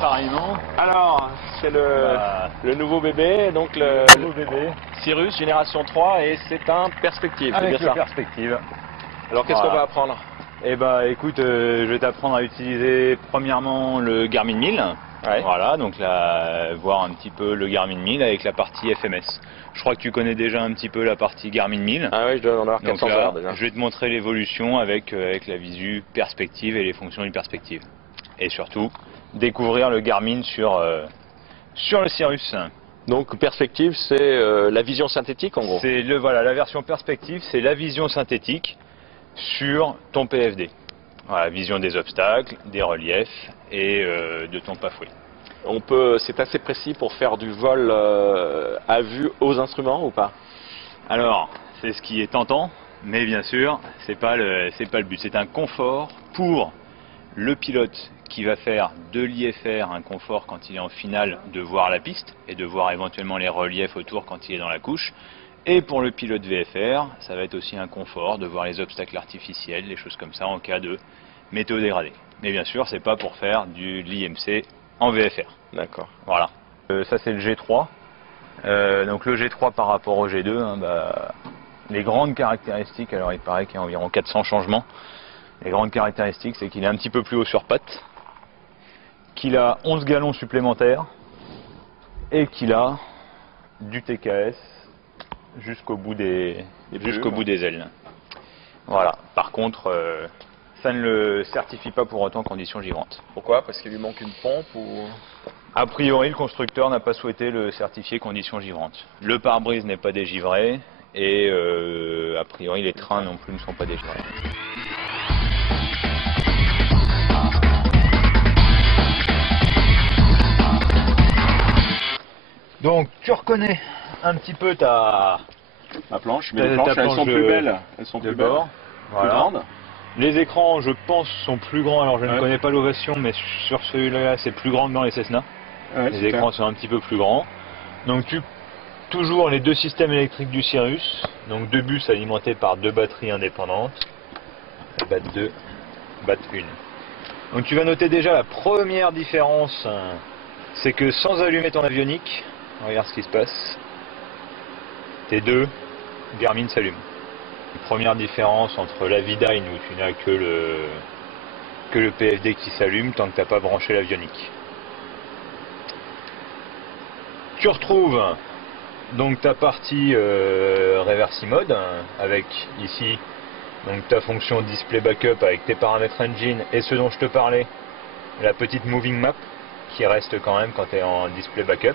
Pareillement. Alors, c'est le nouveau bébé, donc le Nouveau bébé. Cirrus Génération 3, et c'est un perspective, c'est bien Avec le ça. perspective. Alors qu'est-ce qu'on va apprendre? Eh bah écoute, je vais t'apprendre à utiliser premièrement le Garmin 1000. Ouais. Voilà, donc là, voir un petit peu le Garmin 1000 avec la partie FMS. Je crois que tu connais déjà un petit peu la partie Garmin 1000. Ah oui, je dois en avoir Donc 400 là, heures déjà. je vais te montrer l'évolution avec la visu perspective et les fonctions du perspective. Et surtout, découvrir le Garmin sur le Cirrus. Donc perspective, c'est la vision synthétique en gros. C'est voilà, la version perspective, c'est la vision synthétique sur ton PFD. Voilà, vision des obstacles, des reliefs et de ton pafouet. C'est assez précis pour faire du vol à vue aux instruments ou pas? Alors, c'est ce qui est tentant, mais bien sûr, c'est pas le but. C'est un confort pour le pilote qui va faire de l'IFR un confort quand il est en finale de voir la piste et de voir éventuellement les reliefs autour quand il est dans la couche. Et pour le pilote VFR, ça va être aussi un confort de voir les obstacles artificiels, les choses comme ça en cas de météo dégradée. Mais bien sûr, c'est pas pour faire de l'IMC en VFR. D'accord. Voilà. Ça c'est le G3. Donc le G3 par rapport au G2, hein, les grandes caractéristiques, alors il paraît qu'il y a environ 400 changements. Les grandes caractéristiques, c'est qu'il est un petit peu plus haut sur patte, qu'il a 11 gallons supplémentaires et qu'il a du TKS jusqu'au bout des ailes. Voilà. Par contre, ça ne le certifie pas pour autant conditions givrantes. Pourquoi? Parce qu'il lui manque une pompe ou... A priori, le constructeur n'a pas souhaité le certifier conditions givrantes. Le pare-brise n'est pas dégivré et a priori les trains non plus ne sont pas dégivrés. Donc tu reconnais un petit peu ta planche, mais les planches elles sont plus belles. Elles sont plus belles. Voilà. Plus grandes. Les écrans, je pense, sont plus grands. Alors je ne Ouais. connais pas l'Ovation, mais sur celui-là, c'est plus grand que dans les Cessna. Ouais, Les écrans sont un petit peu plus grands. Donc toujours les deux systèmes électriques du Cirrus. Donc deux bus alimentés par deux batteries indépendantes. BAT 2, BAT 1. Donc tu vas noter déjà la première différence, c'est que sans allumer ton avionique, regarde ce qui se passe, tes deux Garmin s'allument. Première différence entre la V-Dyne où tu n'as que le PFD qui s'allume tant que tu n'as pas branché l'avionique. Tu retrouves donc ta partie Reversi Mode avec ici donc ta fonction display backup avec tes paramètres engine et ce dont je te parlais, la petite moving map qui reste quand même quand tu es en display backup.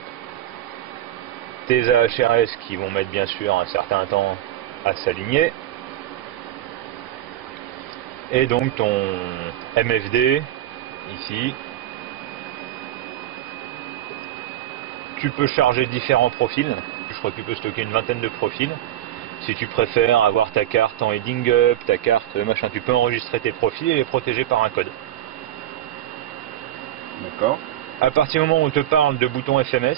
Tes AHRS qui vont mettre bien sûr un certain temps à s'aligner. Et donc ton MFD ici. Tu peux charger différents profils. Je crois que tu peux stocker une vingtaine de profils. Si tu préfères avoir ta carte en heading up, ta carte machin, tu peux enregistrer tes profils et les protéger par un code. D'accord. À partir du moment où on te parle de bouton FMS,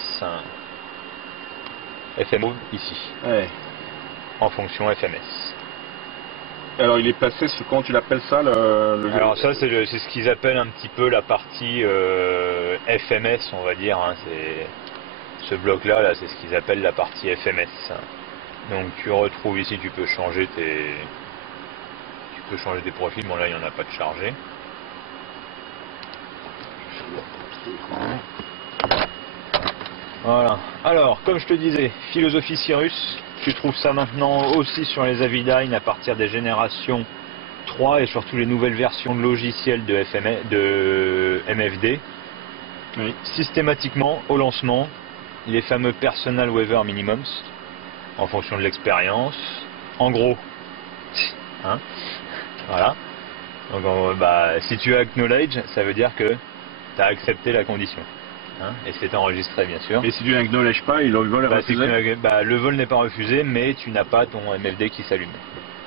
FMO ici, Ouais. en fonction FMS. Alors il est passé sur, comment tu l'appelles ça Alors ça c'est ce qu'ils appellent un petit peu la partie FMS, on va dire, hein, ce bloc là, c'est ce qu'ils appellent la partie FMS. Donc tu retrouves ici, tu peux changer tes profils, bon là il n'y en a pas de chargé. Voilà. Alors, comme je te disais, philosophie Cirrus, tu trouves ça maintenant aussi sur les Avidyne à partir des générations 3 et surtout les nouvelles versions de logiciels de MFD. Oui. Systématiquement, au lancement, les fameux Personal Weather Minimums, en fonction de l'expérience. En gros, hein, voilà. Donc, si tu as Acknowledge, ça veut dire que tu as accepté la condition. Hein, et c'est enregistré bien sûr. Et si tu n'acknowledges pas, le vol est refusé. Le vol n'est pas refusé, mais tu n'as pas ton MFD qui s'allume.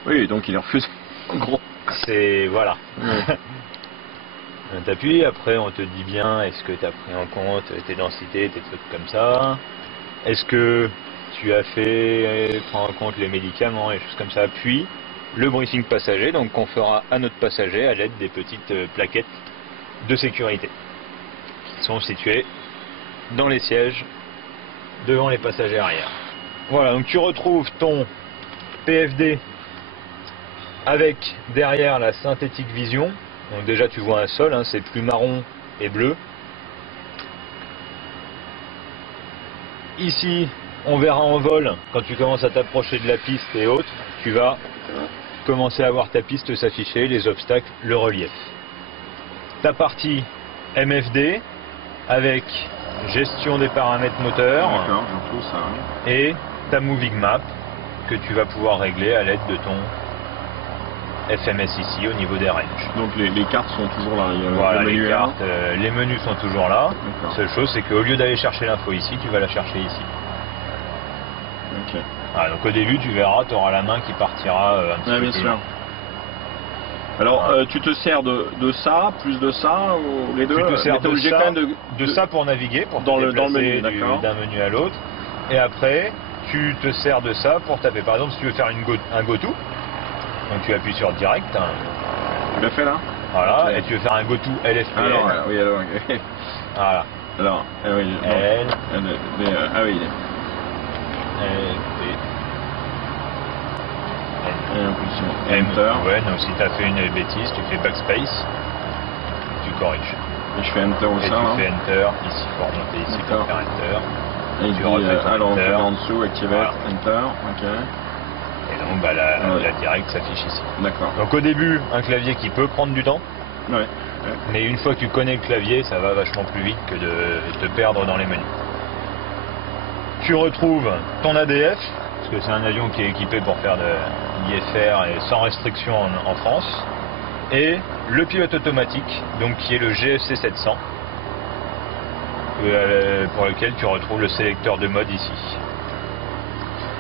Oui, donc il est refusé. En gros. C'est voilà. Ouais. T'appuies, après on te dit bien est-ce que tu as pris en compte tes densités, tes trucs comme ça. Est-ce que tu as fait prendre en compte les médicaments et choses comme ça. Puis le briefing passager, donc qu'on fera à notre passager à l'aide des petites plaquettes de sécurité qui sont situées dans les sièges devant les passagers arrière. Voilà, donc tu retrouves ton PFD avec derrière la synthétique vision. Donc déjà tu vois un sol, hein, c'est plus marron et bleu. Ici, on verra en vol, quand tu commences à t'approcher de la piste et autres, tu vas commencer à voir ta piste s'afficher, les obstacles, le relief. Ta partie MFD avec gestion des paramètres moteurs et ta moving map que tu vas pouvoir régler à l'aide de ton FMS ici au niveau des ranges. Donc les cartes sont toujours là. Voilà, les cartes, les menus sont toujours là. La seule chose, c'est qu'au lieu d'aller chercher l'info ici, tu vas la chercher ici. Ok. Voilà, donc au début, tu verras, tu auras la main qui partira un petit peu bien plus sûr. loin. Alors, tu te sers de ça, plus de ça, ou les deux? Tu te sers de ça, quand même de ça pour naviguer, pour dans te le déplacer menu, d'un menu à l'autre. Et après, tu te sers de ça pour taper. Par exemple, si tu veux faire un go-to, donc tu appuies sur direct. Hein. Tu l'as fait là? Voilà, okay. Et tu veux faire un go-to LFPL. Alors, oui, alors, okay. Voilà. Alors, oui, L. Ah oui. Enter. Ouais, donc si tu as fait une bêtise, tu fais backspace, tu corriges. Et je fais Enter ou ça? Et tu fais Enter, ici pour remonter ici pour faire Enter. Et tu refais ton alors Enter. On fait en dessous, activer, voilà. Enter, ok. Et donc bah, la direct s'affiche ici. D'accord. Donc au début, un clavier qui peut prendre du temps. Ouais. Mais une fois que tu connais le clavier, ça va vachement plus vite que de te perdre dans les menus. Tu retrouves ton ADF, parce que c'est un avion qui est équipé pour faire de l'IFR et sans restriction en France, et le pilote automatique, donc qui est le GFC 700, pour lequel tu retrouves le sélecteur de mode ici.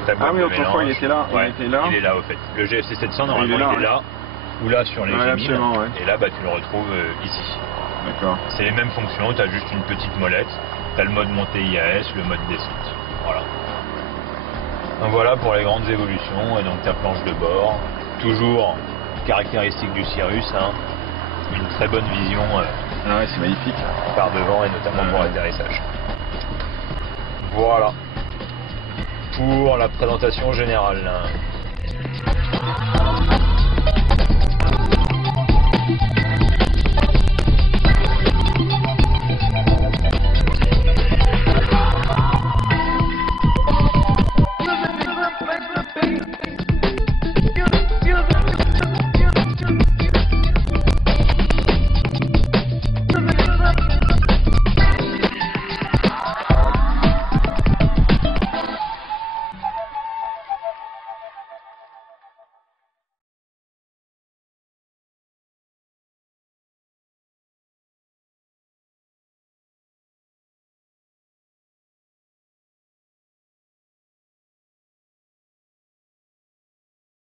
Ah oui, autrefois il était là. Ouais, il était là. Il est là au fait. Le GFC 700 normalement il est là, ou là sur les Gemini, et là bah, tu le retrouves ici. D'accord. C'est les mêmes fonctions, tu as juste une petite molette, tu as le mode montée IAS, le mode descente. Voilà. Donc voilà pour les grandes évolutions, et donc ta planche de bord, toujours caractéristique du Cirrus, hein, une très bonne vision ouais, c'est magnifique. Par devant et notamment pour l'atterrissage. Voilà pour la présentation générale.